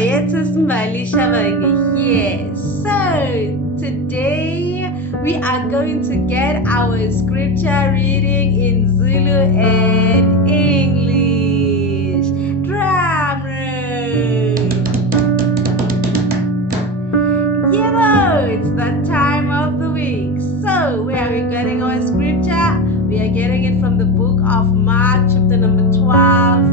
Here. So today we are going to get our scripture reading in Zulu and English. Drum roll. It's that time of the week. So where are we getting our scripture? We are getting it from the book of Mark, chapter number 12,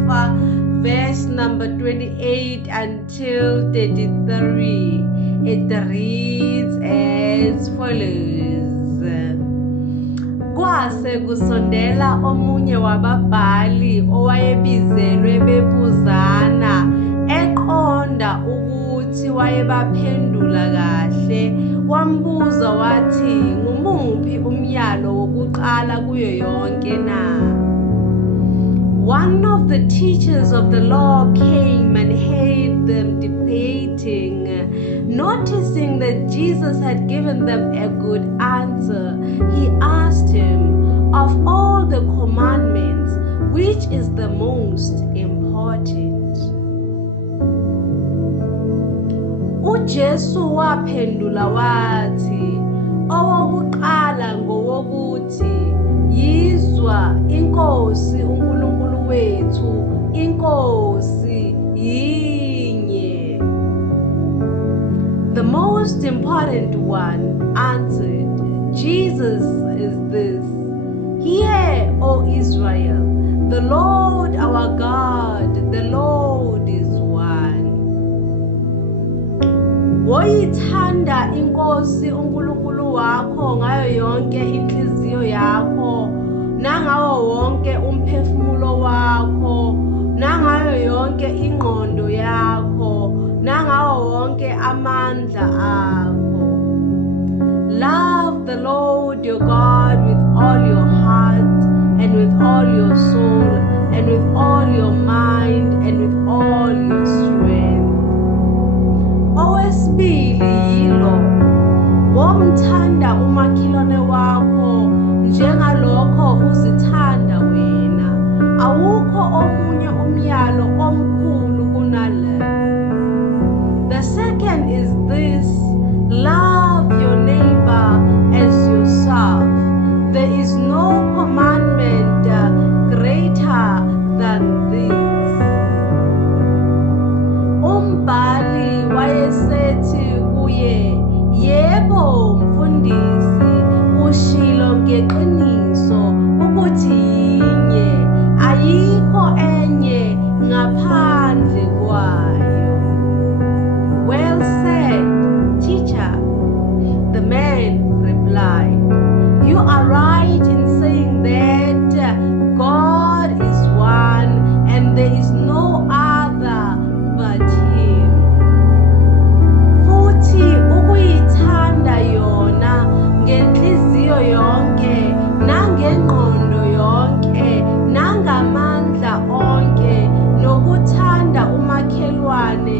verse number 28 until 33. It reads as follows. Kwase kusondela omunye wababhali owayebizelwe bebuzana eqonda ukuthi wayebaphendula kahle, wambuza wathi ngumuphi umyalo wokuqala kuyo yonke na? One of the teachers of the law came and heard them debating. Noticing that Jesus had given them a good answer, he asked him, of all the commandments, which is the most important? uJesu waphendula wathi, owokuqala ngowokuthi, yizwa iNkosi uNkulunkulu wethu, iNkosi yinye. The most important one answered, Jesus is this, hear, O Israel, the Lord our God, the Lord is one. Woyithanda iNkosi uNkulunkulu wakho ngayo yonke inhliziyo yakho, nangawo wonke umphefumulo wakho, nangayo yonke ingqondo yakho, nangawo wonke amandla akho. Love the Lord your God with all your heart and with all your soul and with all your mind and with all your strength. Owesibili yilo, womthanda umakhelwane wakho njengalokho uzithanda wena. Awukho omunye umyalo omkhulu kunale. The second is this, love your neighbor as yourself. There is no commandment greater than this. Umbhali wayesethi kuye, yebo mfundisi, ushilo ngeqiniso ukuthi yinye, ayikho enye ngaphandle kwayo. Well said, teacher. The man replied, you are right in saying that God is one and there is no other but Him. Futhi ukuyithanda yona ngenhliziyo yonke, nangengqondo yonke, nangamandla onke, nokuthanda umakhelwane